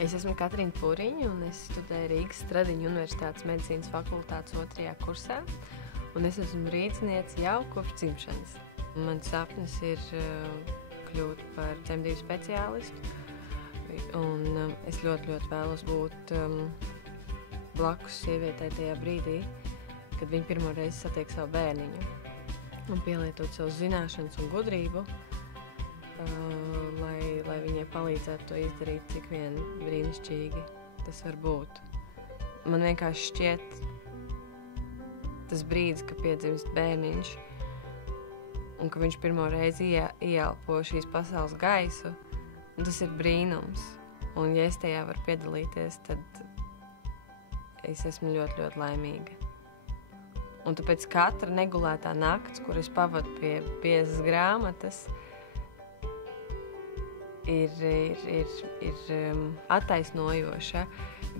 Es esmu Katrīna Puriņa un es studēju Rīgas Stradiņu Universitātes medicīnas fakultātes 2. kursā. Un es esmu rīzniece jau kopš dzimšanas. Mans sapnis ir kļūt par dzemdību speciālistu. Un es ļoti vēlos būt blakus sievietei tajā brīdī, kad viņa pirmo reizi satiek savu bērniņu. Un pielietot savu zināšanas un gudrību, lai viņai palīdzētu to izdarīt, cik vien brīnišķīgi tas var būt. Man vienkārši šķiet tas brīdis, ka piedzimst bērniņš un ka viņš pirmo reizi ieelpo šīs pasaules gaisu, un tas ir brīnums. Un ja es tajā varu piedalīties, tad es esmu ļoti laimīga. Un tāpēc katra negulētā nakts, kur es pavadu pie piezas grāmatas, ir attaisnojoša,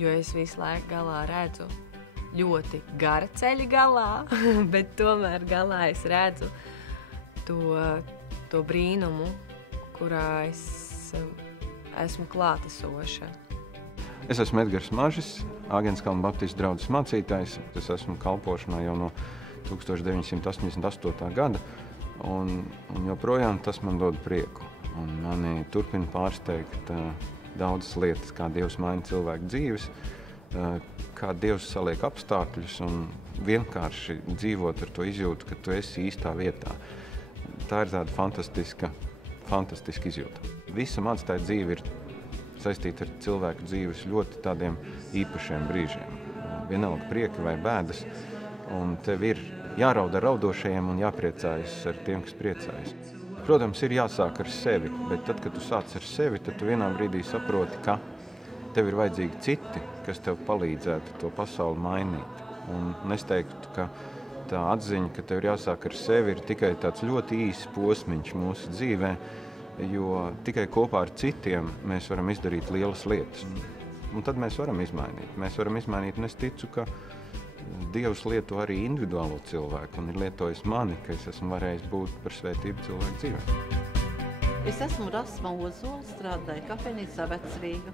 jo es visu laiku galā redzu ļoti gara ceļa galā, bet tomēr galā es redzu to brīnumu, kurā es esmu klātesoša. Es esmu Edgars Mažis, Āgenskalna Baptistu draudzes mācītājs. Es esmu kalpošanā jau no 1988. gada, un joprojām tas man dod prieku. Un mani turpina pārsteigt daudzas lietas, kā Dievs maina cilvēku dzīves, kā Dievs saliek apstākļus un vienkārši dzīvot ar to izjūtu, ka tu esi īstā vietā. Tā ir tāda fantastiska izjūta. Visa mācītāja dzīve ir saistīta ar cilvēku dzīves ļoti tādiem īpašiem brīžiem. Vienalga prieki vai bēdas, un tev ir jārauda ar raudošajiem un jāpriecājas ar tiem, kas priecājas. Protams, ir jāsāk ar sevi, bet tad, kad tu sāc ar sevi, tad tu vienā brīdī saproti, ka tev ir vajadzīgi citi, kas tev palīdzētu to pasauli mainīt. Un es teiktu, ka tā atziņa, ka tev ir jāsāk ar sevi, ir tikai tāds ļoti īss posmiņš mūsu dzīvē, jo tikai kopā ar citiem mēs varam izdarīt lielas lietas. Un tad mēs varam izmainīt. Mēs varam izmainīt, un es ticu, ka Dievs lieto arī individuālo cilvēku un ir lietojis mani, ka es esmu varējis būt par svētību cilvēku dzīvē. Es esmu Rasma Ozola, strādāju kafejnīcā Vecrīga.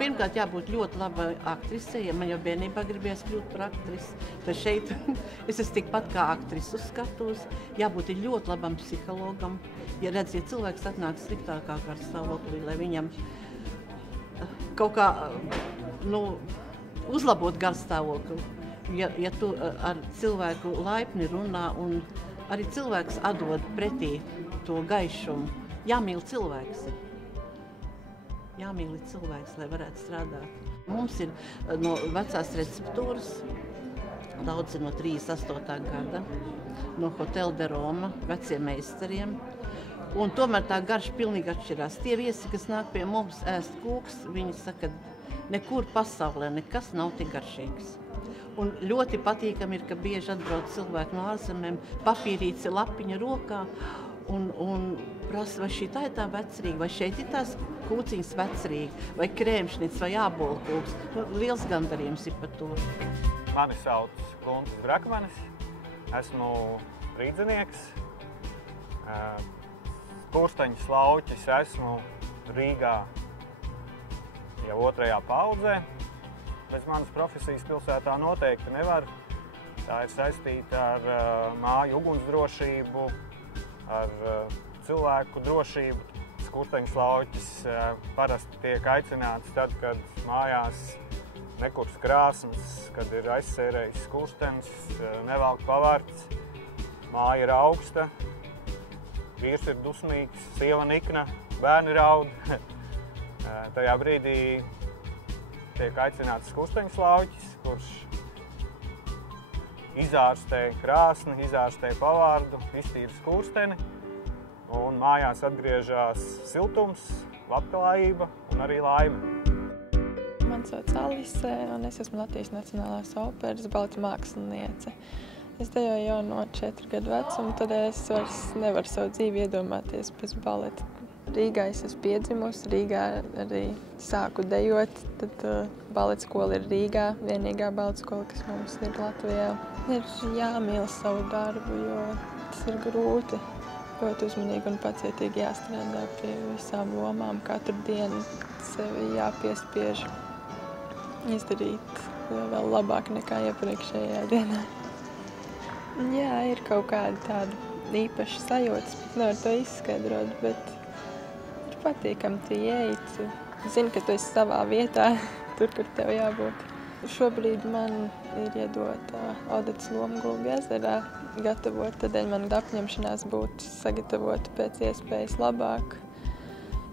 Pirmkārt, jābūt ļoti labai aktrisei, ja man jau bērnībā gribējās kļūt par aktrisi. Tad šeit es esmu tikpat kā aktris uz skatuves. Jābūt ļoti labam psihologam. Ja redz, ja cilvēks atnāk sliktākā garstāvoklī, lai viņam kaut kā uzlabot garstāvokli. Ja tu ar cilvēku laipni runā un arī cilvēks atdod pretī to gaišumu, jāmīl cilvēks. Jāmīl cilvēks, lai varētu strādāt. Mums ir no vecās receptūras, daudz ir no 38. gada, no Hotel de Roma, veciem meistariem. Un tomēr tā garša pilnīgi atšķirās. Tie viesi, kas nāk pie mums ēst kūks, viņi saka, nekur pasaulē nekas nav tik garšīgs. Un ļoti patīkami ir, ka bieži atbrauc cilvēki no ārzemēm, papīrīci lapiņa rokā un prasa, vai šī tā ir tā Vecrīga, vai šeit ir tās kūciņas Vecrīga, vai krēmšnics, vai ābolkūks. Liels gandarījums ir par to. Mani sauc Guntis Brakmanis, esmu rīdzinieks, Kursteņu slauķis esmu Rīgā jau 2. paudzē. Bez manas profesijas pilsētā noteikti nevar. Tā ir saistīta ar māju ugunsdrošību, ar cilvēku drošību. Kursteņu slauķis parasti tiek aicināts tad, kad mājās nekurs krāsns, kad ir aizsērējis kurstenis, nevelk pavarts, māja ir augsta, vīrs ir dusmīgs, sieva nikna, bērni raud. Tajā brīdī tiek aicināts kursteņu slauķis, kurš izārstē krāsni, izārstē pavārdu, iztīra kursteni, un mājās atgriežas siltums, labklājība un arī laime. Mani sauc Alise, un es esmu Latvijas Nacionālās operas baleta māksliniece. Es dejoju jau no 4 gadu vecuma, tādēļ es vairs nevaru savu dzīvi iedomāties bez baleta. Rīgā es esmu piedzimusi, Rīgā arī sāku dejot, tad baleta skola ir Rīgā, vienīgā baleta skola, kas mums ir Latvijā. Ir jāmīl savu darbu, jo tas ir grūti. ļoti uzmanīgi un pacietīgi jāstrādā pie visām lomām. Katru dienu sevi jāpiespiež izdarīt vēl labāk nekā iepriekšējā dienā. Jā, ir kaut kāda tāda īpaša sajūtas, bet nevar to izskaidrot, bet ir patīkami tu ieeji, tu zini, ka tu esi savā vietā, tur, kur tev jābūt. Šobrīd man ir iedota Odetas loma Gulbju ezerā gatavot, tādēļ man apņemšanās būtu sagatavot pēc iespējas labāk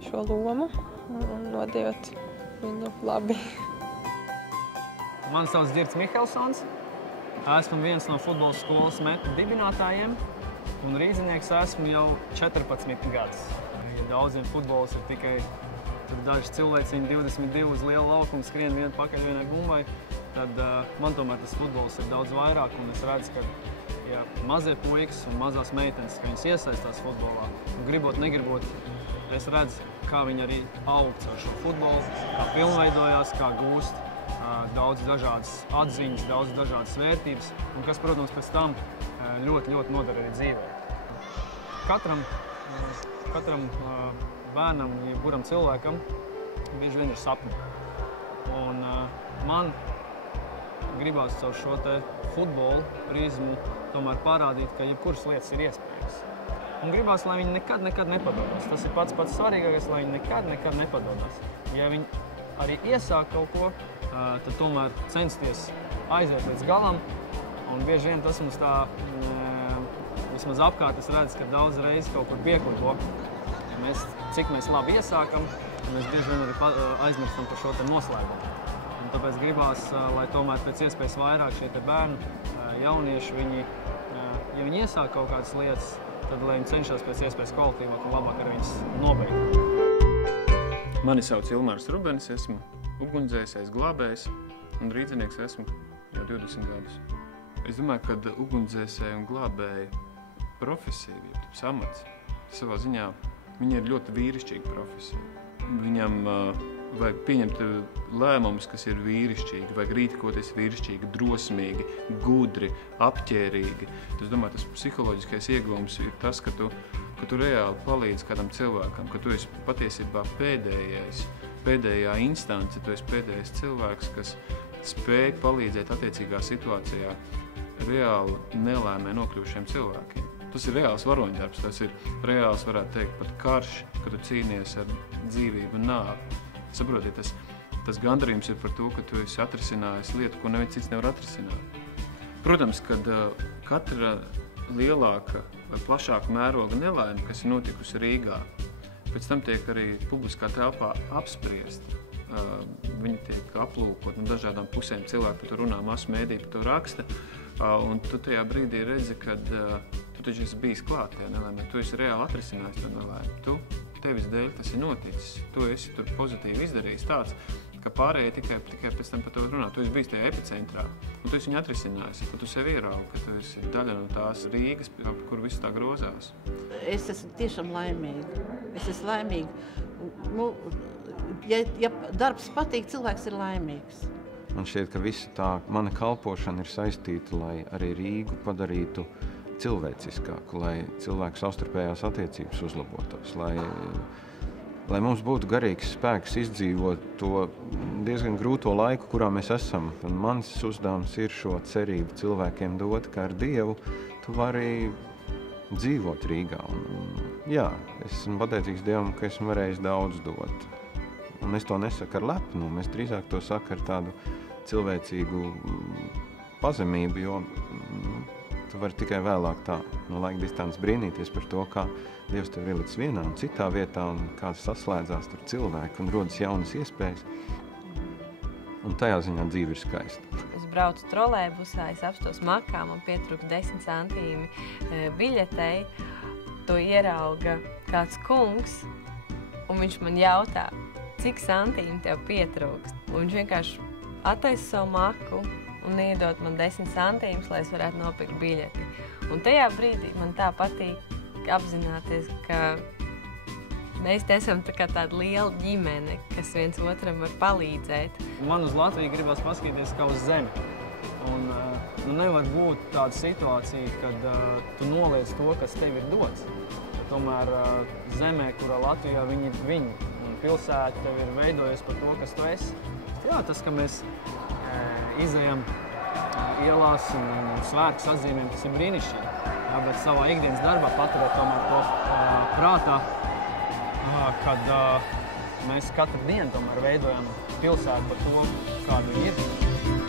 šo lomu un nodot viņu labi. Mani sauc Girts Mihelsons. Esmu viens no futbola skolas metu dibinātājiem, un rīznieks esmu jau 14 gadus. Ja daudziem futbols ir tikai daži cilvēciņi 22 uz lielu laukumu skrien vienu pakaļ vienai bumbai, tad man tomēr tas futbols ir daudz vairāk, un es redzu, ka ja mazie puikas un mazās meitenes, ka viņas iesaistās futbolā, un gribot, negribot, es redzu, kā viņi arī aug caur šo futbolu, kā pilnveidojās, kā gūst daudz dažādas atziņas, daudz dažādas vērtības, un kas, protams, pēc tam ļoti, ļoti nodara arī dzīvē. Katram bērnam, jebkuram cilvēkam, bieži vien ir sapni. Un man gribās caur šo te futbolu prizmu tomēr parādīt, ka jebkuras lietas ir iespējas. Un gribās, lai viņi nekad nepadodas. Tas ir pats svarīgākais, lai viņi nekad nepadodas. Ja viņi arī iesāk kaut ko, tad tomēr censties aiziet līdz galam. Un bieži vien tas mums tā, vismaz apkārt, es redzu, ka daudz reizes kaut kur piekuļo. Cik mēs labi iesākam, mēs bieži vien arī aizmirstam par šo te noslēgumu. Un tāpēc gribās, lai tomēr pēc iespējas vairāk šie te bērni, jaunieši, ja viņi iesāk kaut kādas lietas, tad lai viņi cenšas pēc iespējas kvalitīvāk un labāk ar viņas nobeigt. Mani sauc Ilmārs Rubenis, esmu ugunsdzēsējs, glābējs un rīdzinieks esmu jau 20 gadus. Es domāju, ka ugunsdzēsēja un glābēja profesija, amats, savā ziņā, viņa ir ļoti vīrišķīga profesija. Viņam vajag pieņemt lēmumus, kas ir vīrišķīgi, vajag rīkoties vīrišķīgi, drosmīgi, gudri, apķērīgi. Es domāju, tas psiholoģiskais ieguvums ir tas, ka tu reāli palīdzi kādam cilvēkam, ka tu esi patiesībā pēdējā instance, tu esi pēdējais cilvēks, kas spēj palīdzēt attiecīgā situācijā reāli nelēmē nokļuvušiem cilvēkiem. Tas ir reāls varoņdarbs, tas ir reāls, varētu teikt, pat karš, kad tu cīnies ar dzīvību un nāvi. Saprotiet, tas gandarījums ir par to, ka tu esi atrisinājis lietu, ko neviens cits nevar atrisināt. Protams, kad katra lielāka vai plašāka mēroga nelaime, kas ir notikusi Rīgā, pēc tam tiek arī publiskā telpā apspriesti. Viņi tiek aplūkot no dažādām pusēm, cilvēki par to runā, masu mēdī par to raksta, un tu tajā brīdī redzi, kad tu taču esi bijis klāt tajā nelaimē, tu esi reāli atrisinājis to nelaimi. Tevis dēļ tas ir noticis, tu esi tur pozitīvi izdarījis tāds, ka pārējie tikai pēc tam par to runā. Tu esi bijis tajā epicentrā, un tu esi viņu atrisinājis, tad tu sevi ieraugi, ka tu esi daļa no tās Rīgas, kur viss tā grozās. Es esmu tiešām laimīga. Es esmu laimīga. Ja darbs patīk, cilvēks ir laimīgs. Man šķiet, ka visa tā mana kalpošana ir saistīta, lai arī Rīgu padarītu cilvēciskāku, lai cilvēku savstarpējās attiecības uzlabotos, lai mums būtu garīgs spēks izdzīvot to diezgan grūto laiku, kurā mēs esam. Un mans uzdevums ir šo cerību cilvēkiem dot, ka ar Dievu tu vari dzīvot Rīgā. Jā, es esmu pateicīgs Dievam, ka esmu varējis daudz dot. Un es to nesaku ar lepnumu, es drīzāk to saku ar tādu cilvēcīgu pazemību, jo tu vari tikai vēlāk tā no laika distances brīnīties par to, kā Dievs tev ielicis vienā un citā vietā, un kāds saslēdzās tur cilvēki un rodas jaunas iespējas. Un tajā ziņā dzīve ir skaista. Es braucu trolejbusā, es apstos makā, man pietrūks 10 centīmi biļetei. To ierauga kāds kungs, un viņš man jautā, cik santīmi tev pietrūkst. Un viņš vienkārši attaisa savu maku un iedod man 10 santīmus, lai es varētu nopirkt biļeti. Un tajā brīdī man tā patīk apzināties, ka mēs esam tāda liela ģimene, kas viens otram var palīdzēt. Man uz Latviju gribas paskatīties kā uz zemi. Un nevar būt tāda situācija, kad tu noliec to, kas tev ir dots. tomēr zemē, kurā Latvijā viņi ir viņi. Un pilsēta tev ir veidojusi par to, kas tu esi. Jā, tas, ka mēs izejam ielās un svētkus atzīmēm, tas ir brīnišķīgi. Jā, bet savā ikdienas darbā paturēt tomēr to prātā, kad mēs katru dienu tomēr veidojam pilsētu par to, kāda viņi ir.